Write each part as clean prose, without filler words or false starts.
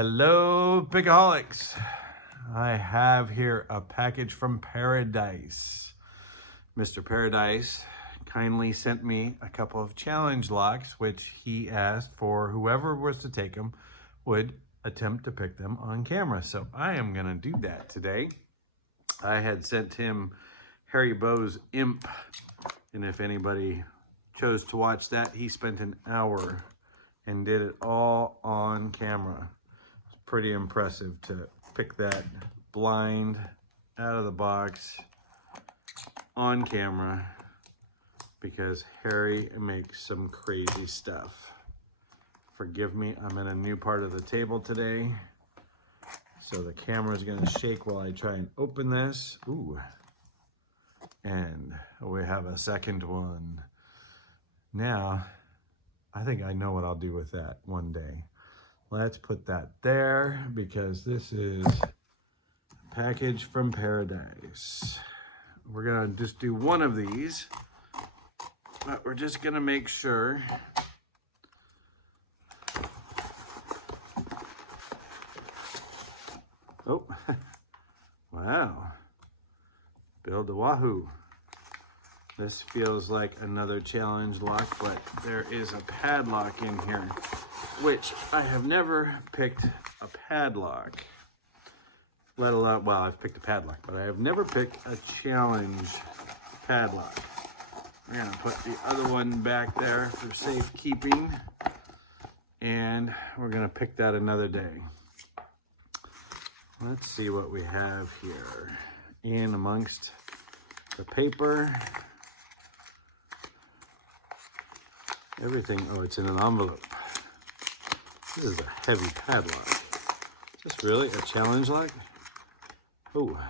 Hello, Pickaholics. I have here a package from Paradise. Mr. Paradise kindly sent me a couple of challenge locks, which he asked for whoever was to take them would attempt to pick them on camera. So I am gonna do that today. I had sent him Harry Bow's Imp, and if anybody chose to watch that, he spent an hour and did it all on camera. Pretty impressive to pick that blind out of the box on camera, because Harry makes some crazy stuff. Forgive me, I'm in a new part of the table today, so the camera is going to shake while I try and open this. Ooh, and we have a second one. Now, I think I know what I'll do with that one day. Let's put that there, because this is a package from Paradise. We're gonna just do one of these, but we're just gonna make sure. Oh, wow. Build a wahoo. This feels like another challenge lock, but there is a padlock in here, which I have never picked a padlock, let alone, well, I've picked a padlock, but I have never picked a challenge padlock. We're gonna put the other one back there for safekeeping, and we're gonna pick that another day. Let's see what we have here. In amongst the paper, everything, oh, it's in an envelope. This is a heavy padlock. Is this really a challenge lock? Oh,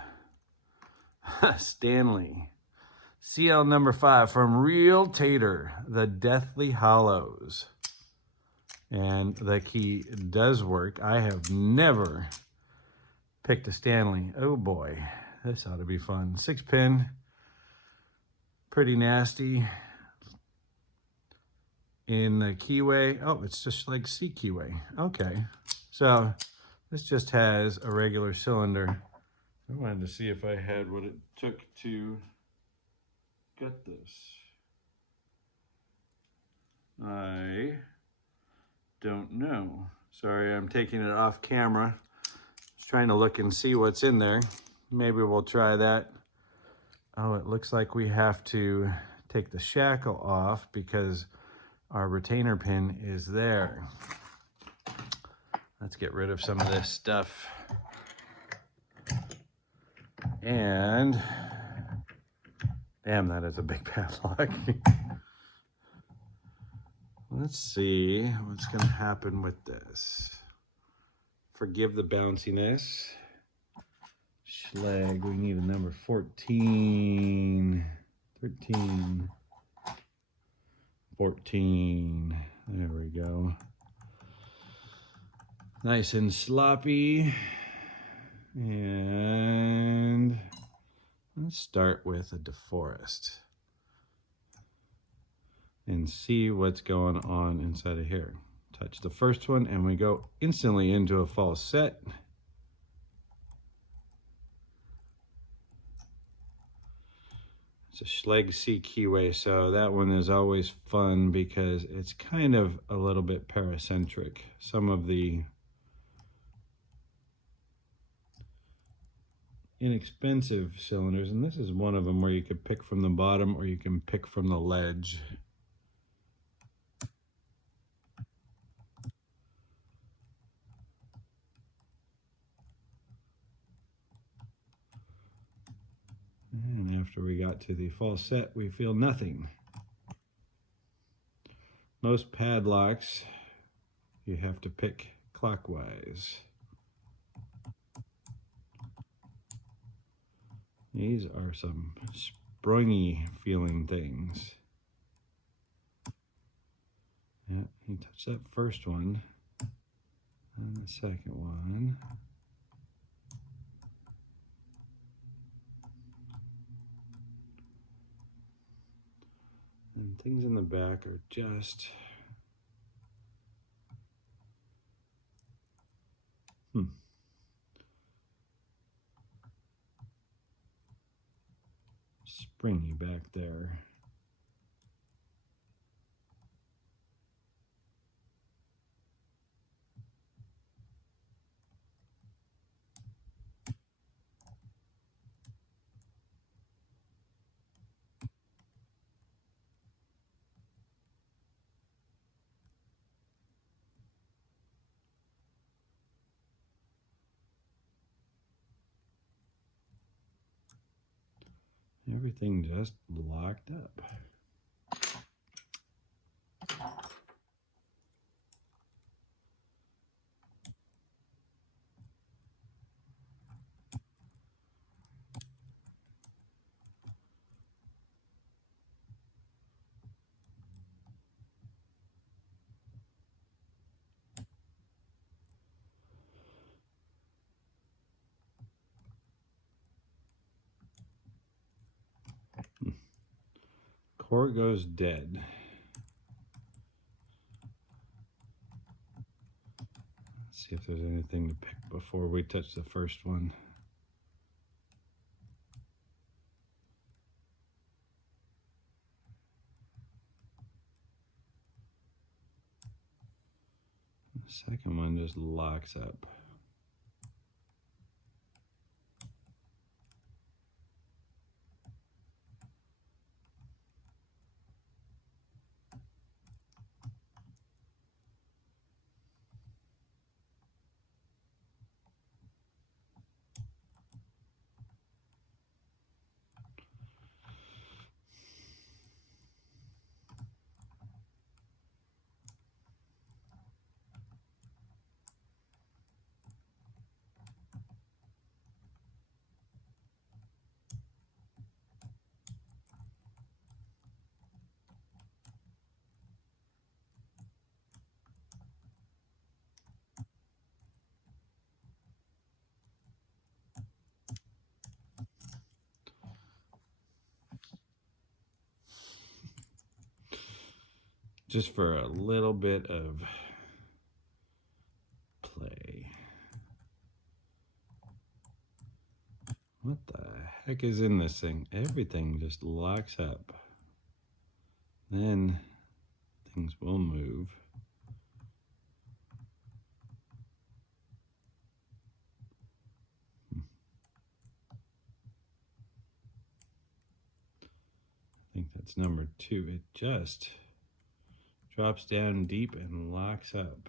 Stanley. CL number 5 from RealTaiter, the Deathly Hallows. And the key does work. I have never picked a Stanley. Oh boy, this ought to be fun. 6-pin, pretty nasty. In the keyway, oh, it's just like C keyway. Okay, so this just has a regular cylinder. I wanted to see if I had what it took to get this. I don't know. Sorry, I'm taking it off camera. Just trying to look and see what's in there. Maybe we'll try that. Oh, it looks like we have to take the shackle off because our retainer pin is there. Let's get rid of some of this stuff. And, damn, that is a big padlock. Let's see what's gonna happen with this. Forgive the bounciness. Schleg, we need a number 14, 13. 14. There we go. Nice and sloppy. And let's start with a DeForest and see what's going on inside of here. Touch the first one and we go instantly into a false set. It's a Schleg C keyway, so that one is always fun because it's kind of a little bit paracentric. Some of the inexpensive cylinders, and this is one of them where you could pick from the bottom or you can pick from the ledge. And after we got to the false set, we feel nothing. Most padlocks, you have to pick clockwise. These are some springy feeling things. Yeah, you touch that first one, and the second one. And things in the back are just springy back there. Everything just locked up. Cord goes dead. Let's see if there's anything to pick before we touch the first one. The second one just locks up. Just for a little bit of play. What the heck is in this thing? Everything just locks up. Then things will move. I think that's number 2. It just drops down deep and locks up.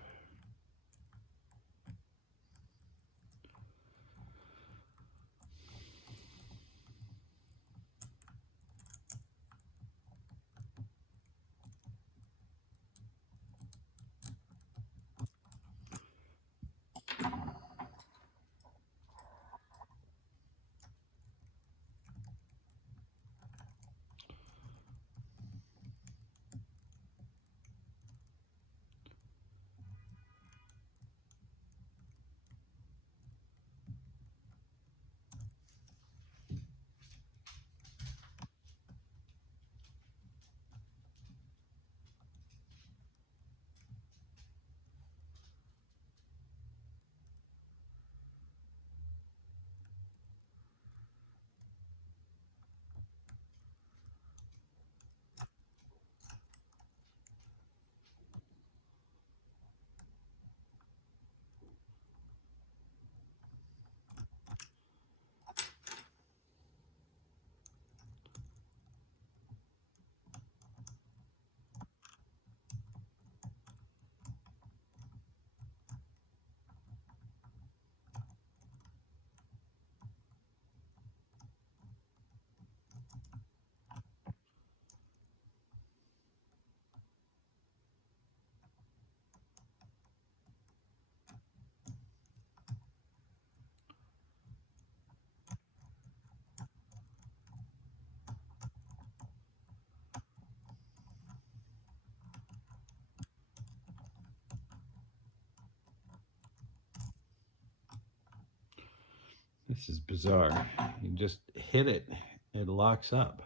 This is bizarre. You just hit it, it locks up.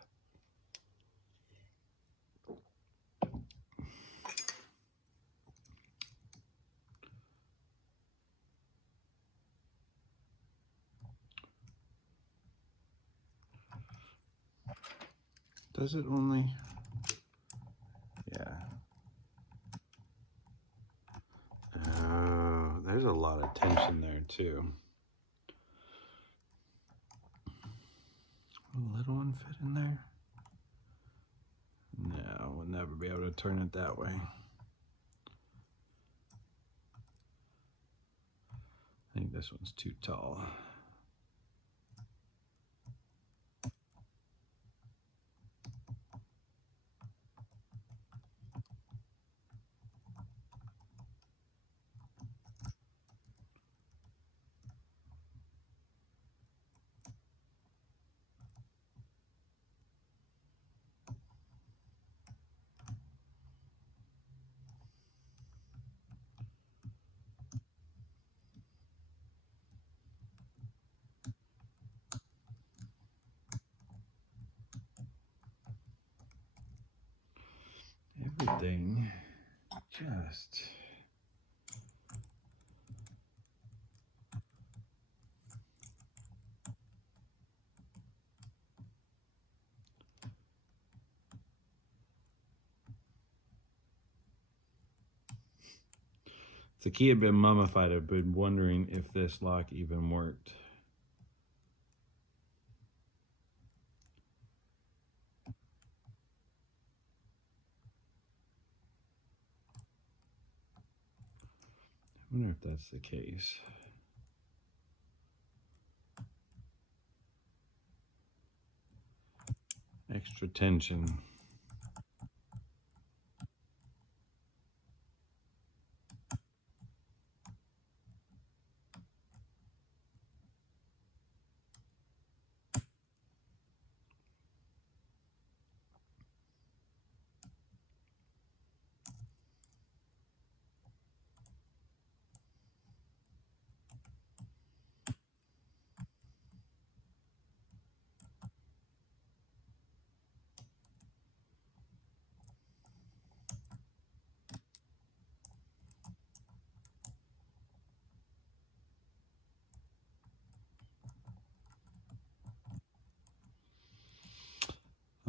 Does it only? Yeah. Oh, there's a lot of tension there too. Will a little one fit in there? No, we'll never be able to turn it that way. I think this one's too tall. Everything just... If the key had been mummified, I've been wondering if this lock even worked. I wonder if that's the case. Extra tension.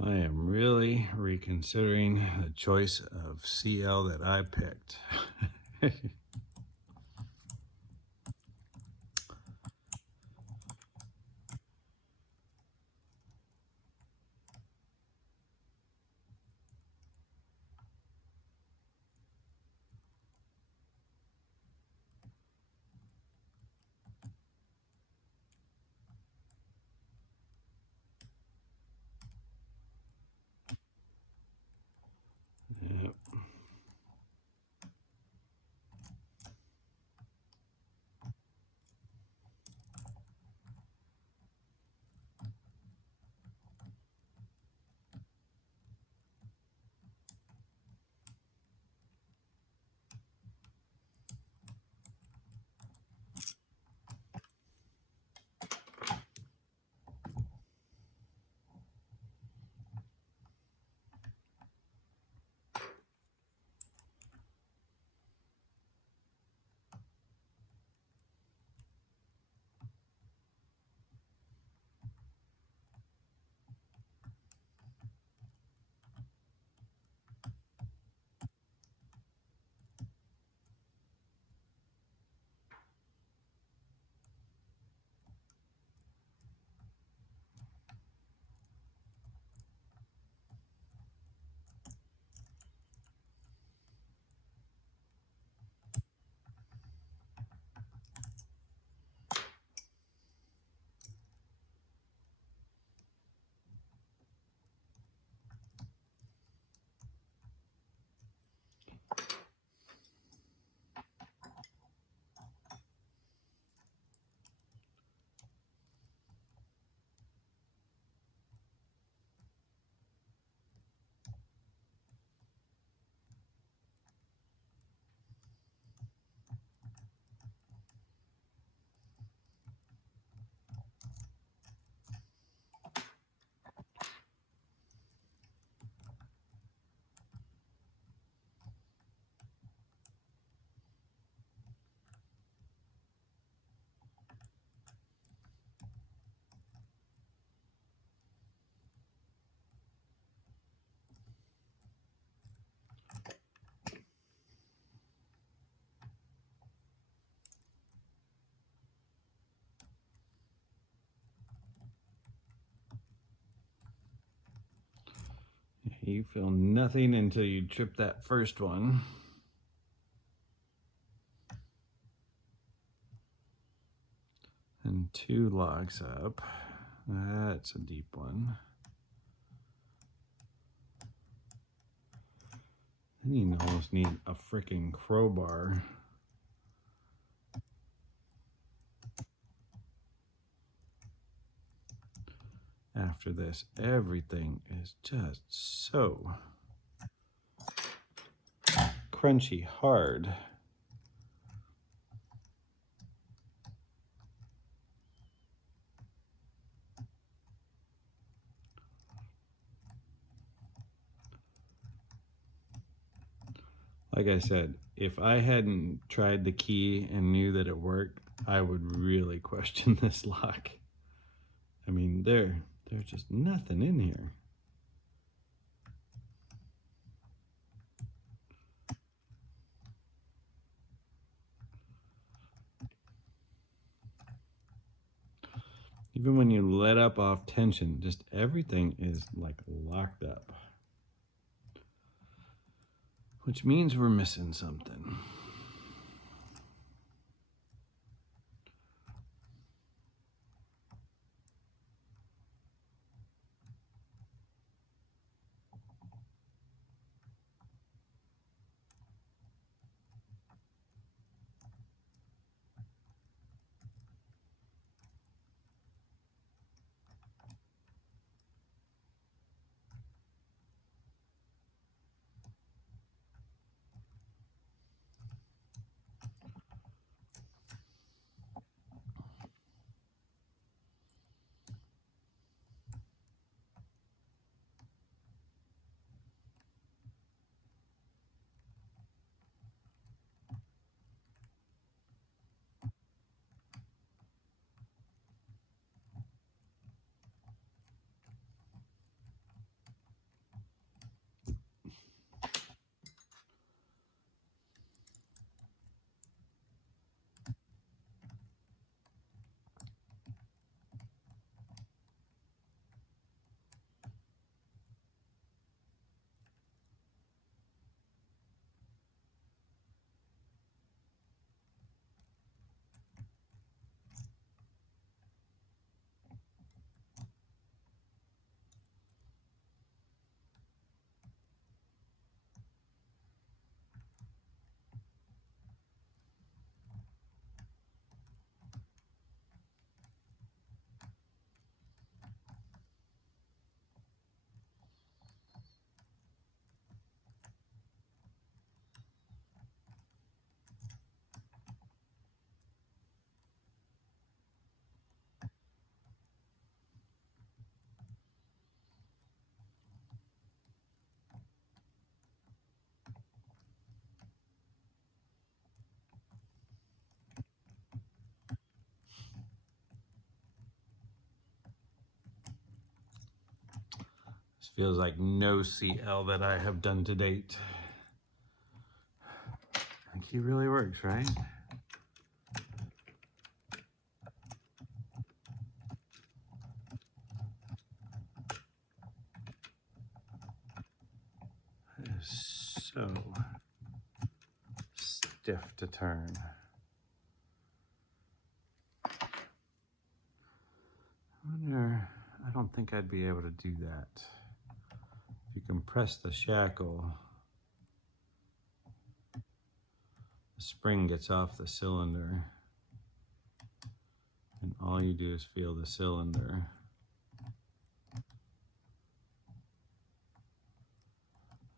I am really reconsidering the choice of CL that I picked. Yep. You feel nothing until you trip that first one. And 2 locks up. That's a deep one. Then you almost need a freaking crowbar. After this, everything is just so crunchy hard. Like I said, if I hadn't tried the key and knew that it worked, I would really question this lock. I mean, there's just nothing in here. Even when you let up off tension, just everything is like locked up. Which means we're missing something. This feels like no CL that I have done to date. The key really works, right? It is so stiff to turn. I don't think I'd be able to do that. If you compress the shackle, the spring gets off the cylinder, and all you do is feel the cylinder.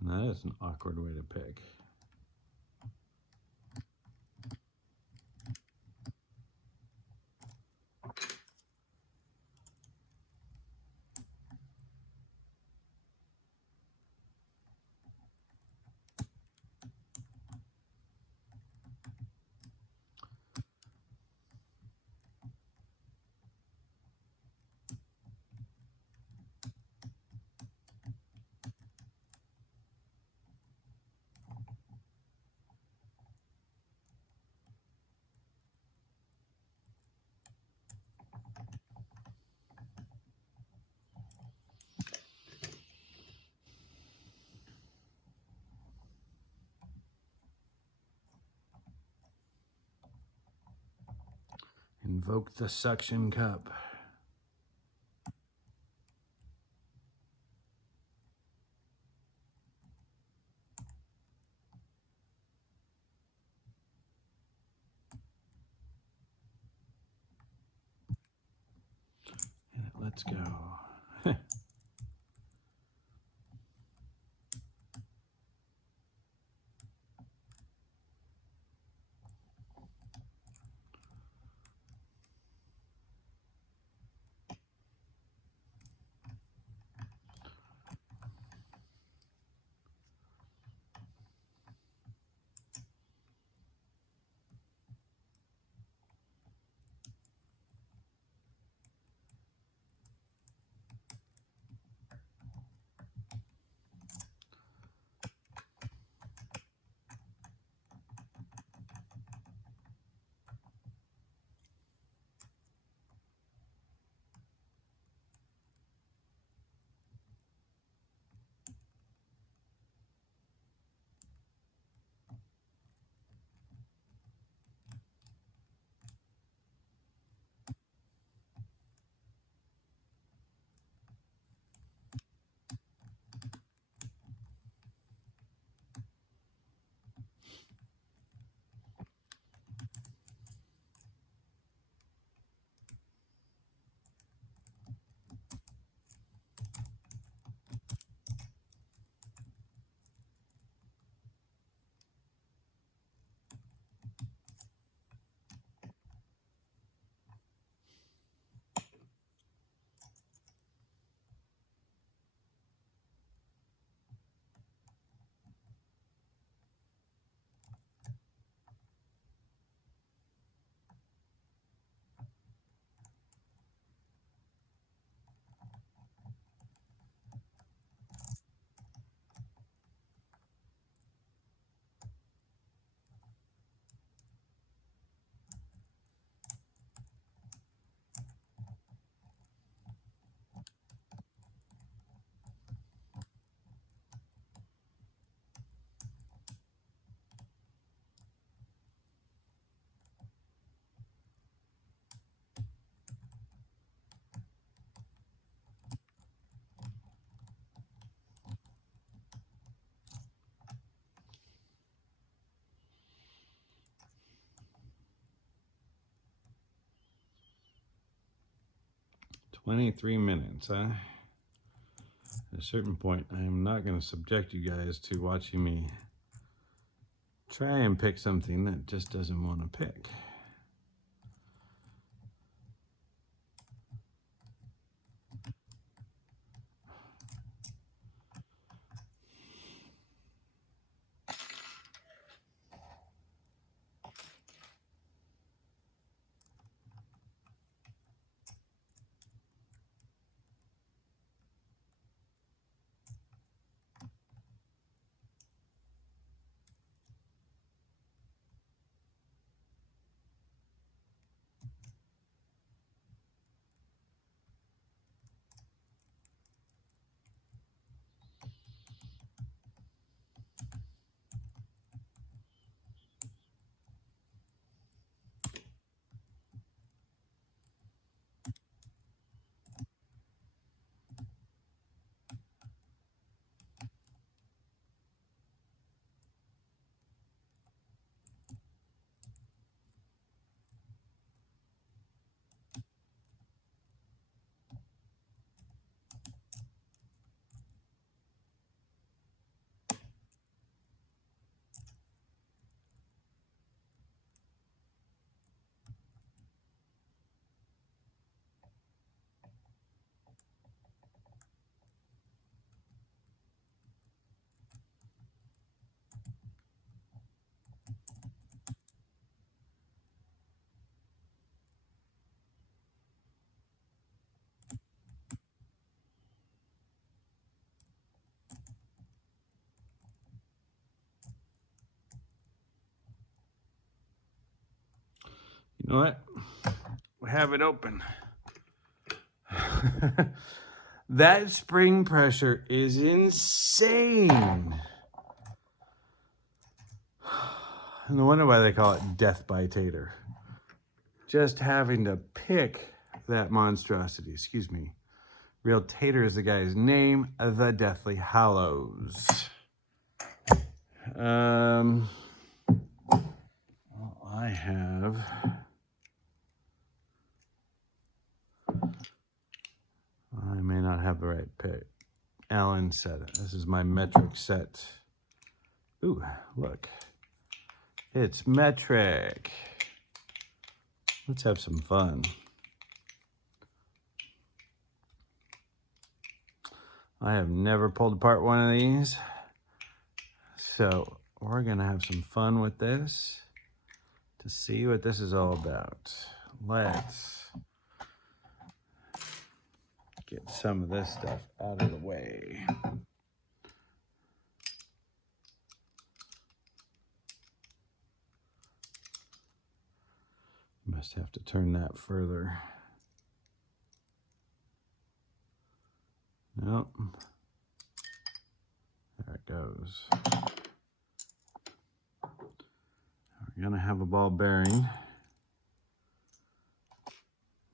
And that is an awkward way to pick. Invoke the suction cup. And let's go. "23 minutes, huh?" At a certain point, I am not going to subject you guys to watching me try and pick something that just doesn't want to pick. You know what? We have it open. That spring pressure is insane. No wonder why they call it death by tater. just having to pick that monstrosity. Excuse me. RealTaiter is the guy's name. The Deathly Hallows. Well, I have... I may not have the right pick. Allen set. This is my metric set. Ooh, look. It's metric. Let's have some fun. I have never pulled apart one of these. So we're going to have some fun with this to see what this is all about. Let's get some of this stuff out of the way. Must have to turn that further. Nope. There it goes. We're gonna have a ball bearing.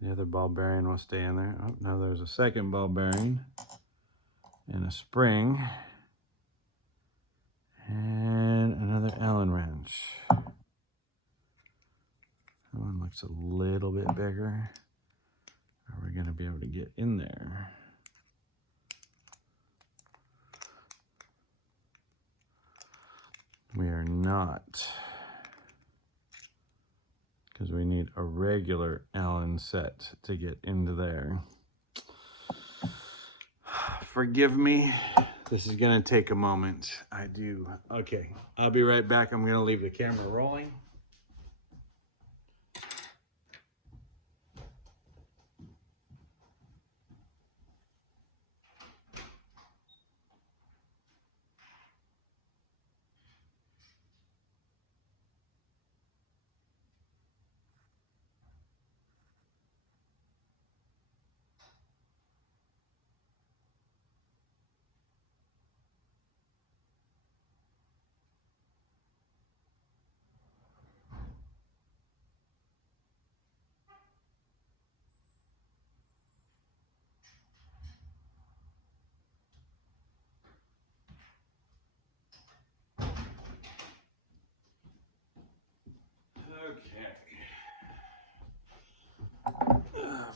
The other ball bearing will stay in there. Oh, now there's a second ball bearing and a spring and another Allen wrench. That one looks a little bit bigger. Are we gonna be able to get in there? We are not, because we need a regular Allen set to get into there. Forgive me, this is gonna take a moment. I do. Okay, I'll be right back. I'm gonna leave the camera rolling.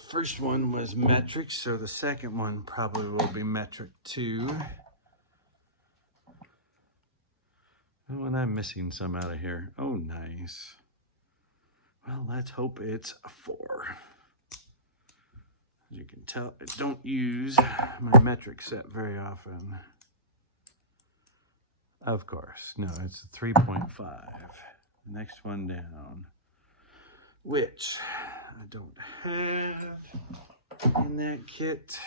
First one was metric, so the second one probably will be metric too. Oh, and I'm missing some out of here. Oh, nice. Well, let's hope it's a 4. As you can tell, I don't use my metric set very often. Of course, no, it's a 3.5. Next one down, which I don't have in that kit.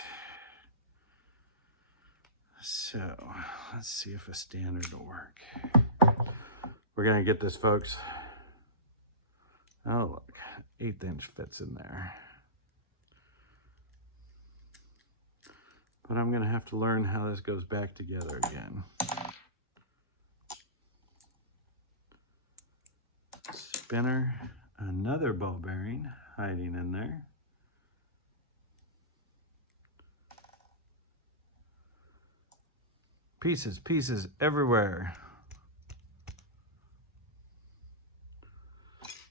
So let's see if a standard will work. We're gonna get this, folks. Oh, look, 1/8 inch fits in there. But I'm gonna have to learn how this goes back together again. Spinner, another ball bearing hiding in there. Pieces everywhere.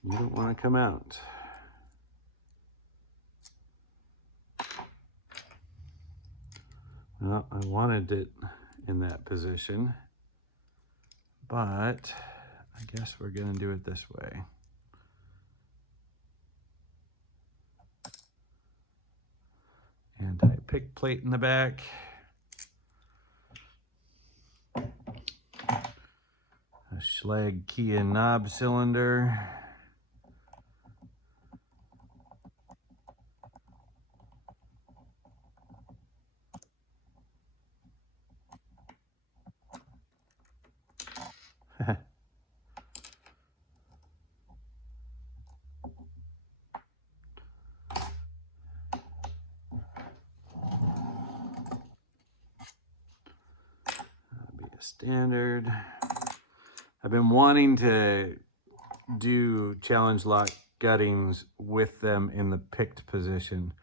You don't want to come out. Well, I wanted it in that position, but I guess we're going to do it this way. Anti-pick plate in the back. A Schlage key and knob cylinder. Standard. I've been wanting to do challenge lock guttings with them in the picked position.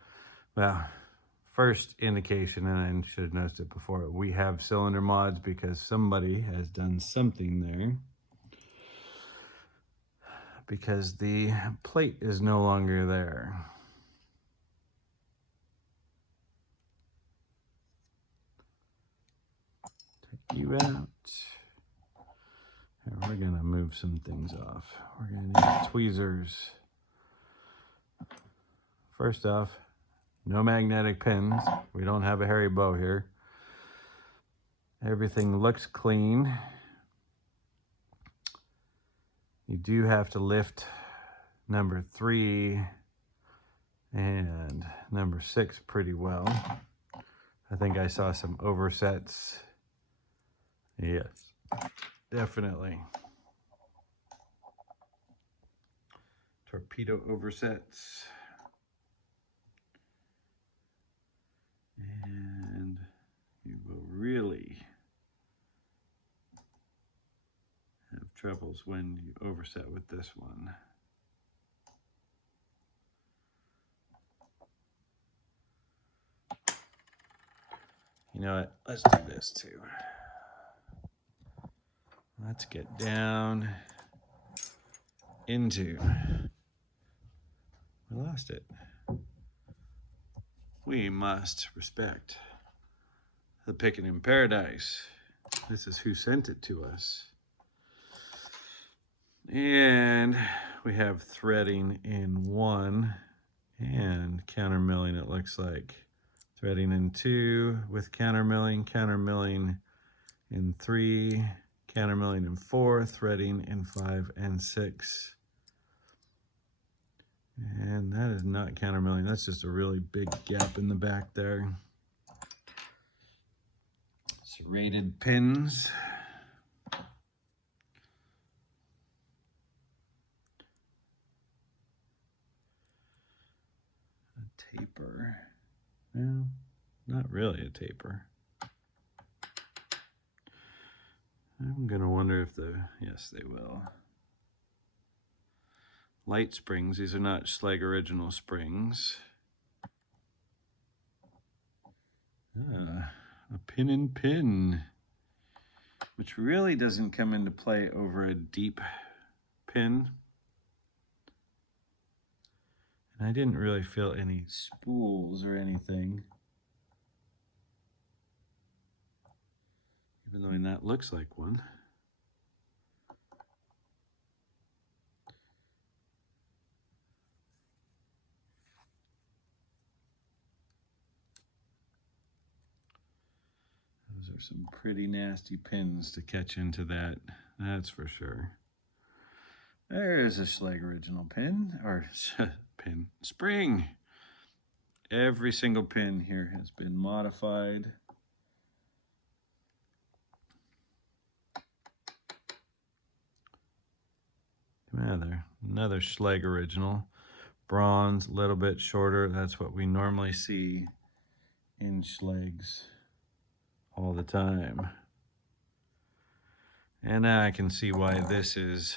Well, first indication, and I should have noticed it before, we have cylinder mods because somebody has done something there. Because the plate is no longer there. Take you out. And we're gonna move some things off. We're gonna need tweezers. First off, no magnetic pins. We don't have a hairy bow here. Everything looks clean. You do have to lift number 3 and number 6 pretty well. I think I saw some oversets. Yes, definitely. Torpedo oversets. And you will really have troubles when you overset with this one. You know what? Let's do this too. Let's get down into, we lost it. We must respect the Picking in Paradise. This is who sent it to us. And we have threading in 1 and counter milling, it looks like. Threading in 2 with counter milling in 3, counter milling in 4, threading in 5 and 6. And that is not counter milling, that's just a really big gap in the back there. Serrated pins. A taper. Well, not really a taper. I'm gonna wonder if yes, they will. Light springs, these are not Schlage original springs. A pin and pin, which really doesn't come into play over a deep pin. And I didn't really feel any spools or anything. Even though that looks like one. Those are some pretty nasty pins to catch into that, that's for sure. There's a Schlage original pin, or spring. Every single pin here has been modified. Another Schlage original. Bronze, a little bit shorter. That's what we normally see in Schlages all the time. And now I can see why this is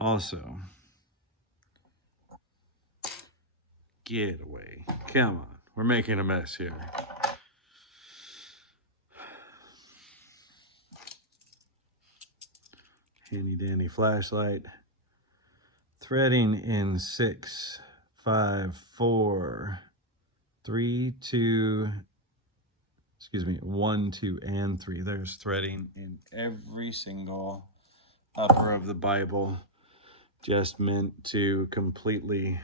also. Get away. Come on. We're making a mess here. Handy dandy flashlight. Threading in 6, 5, 4, 3, 2, 1, 2, and 3. There's threading in every single upper of the Bible, just meant to completely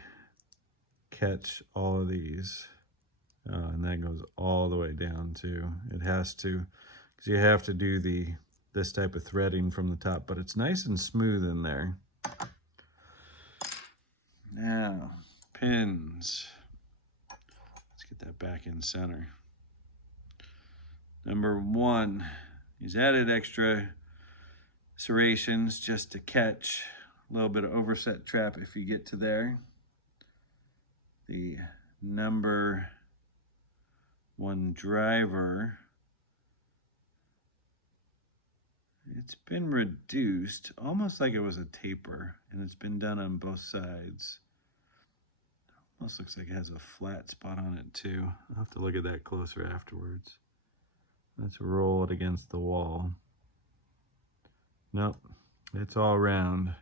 catch all of these. And that goes all the way down too. It has to, because you have to do this type of threading from the top, but it's nice and smooth in there. Now, pins. Let's get that back in center. Number 1, he's added extra serrations just to catch a little bit of overset trap if you get to there. The number 1 driver, it's been reduced, almost like it was a taper, and it's been done on both sides. Almost looks like it has a flat spot on it too. I'll have to look at that closer afterwards. Let's roll it against the wall. Nope, it's all round.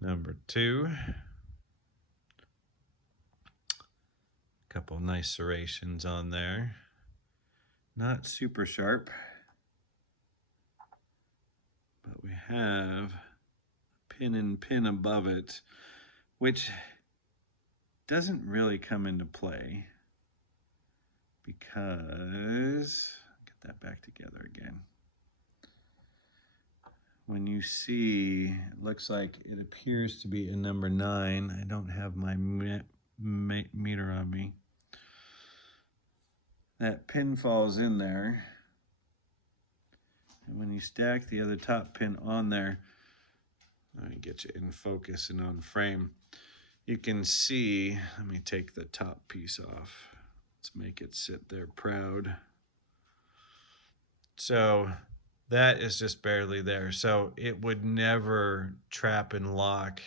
Number 2. Couple nice serrations on there. Not super sharp, but we have a pin and pin above it, which doesn't really come into play because, get that back together again. When you see, it looks like it appears to be a number 9. I don't have my meter on me. That pin falls in there, and when you stack the other top pin on there, let me get you in focus and on frame, you can see, let me take the top piece off. Let's make it sit there proud. So that is just barely there. So it would never trap and lock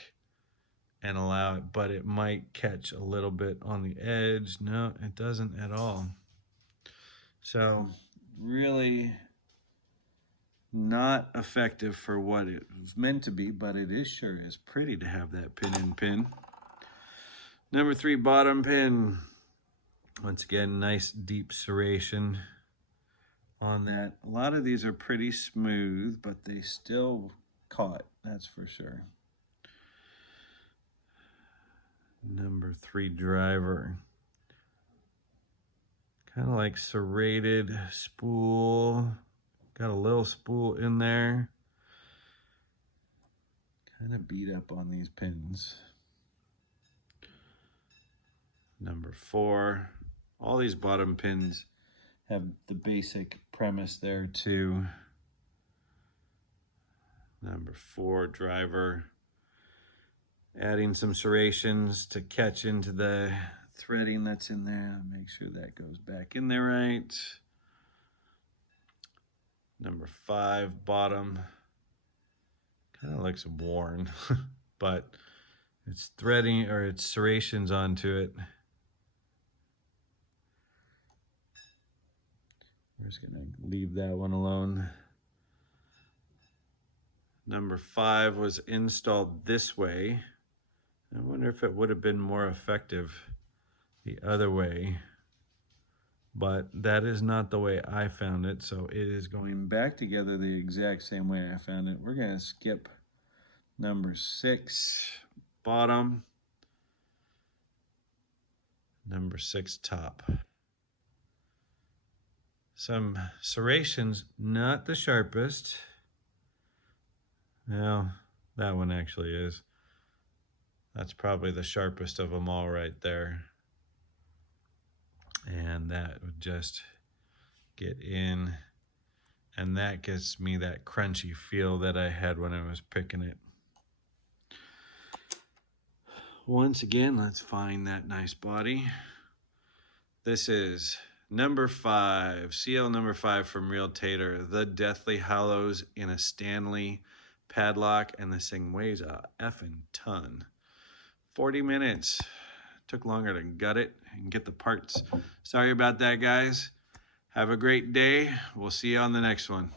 and allow it, but it might catch a little bit on the edge. No, it doesn't at all. So really not effective for what it was meant to be, but it sure is pretty to have that pin in pin. Number 3 bottom pin. Once again, nice deep serration on that. A lot of these are pretty smooth, but they still caught, that's for sure. Number 3 driver. Kind of like serrated spool. Got a little spool in there. Kind of beat up on these pins. Number 4. All these bottom pins have the basic premise there too. Number 4 driver. Adding some serrations to catch into the threading that's in there. Make sure that goes back in there right. Number 5 bottom. Kind of looks worn, but it's threading or it's serrations onto it. We're just gonna leave that one alone. Number 5 was installed this way. I wonder if it would have been more effective the other way, but that is not the way I found it, so it is going back together the exact same way I found it. We're gonna skip number 6 bottom, number 6 top. Some serrations, not the sharpest. Well, that one actually is. That's probably the sharpest of them all right there. And that would just get in, and that gives me that crunchy feel that I had when I was picking it. Once again, let's find that nice body. This is number 5, CL number 5 from RealTaiter, the Deathly Hallows in a Stanley padlock, and this thing weighs a effing ton. 40 minutes. Took longer to gut it and get the parts. Sorry about that, guys. Have a great day. We'll see you on the next one.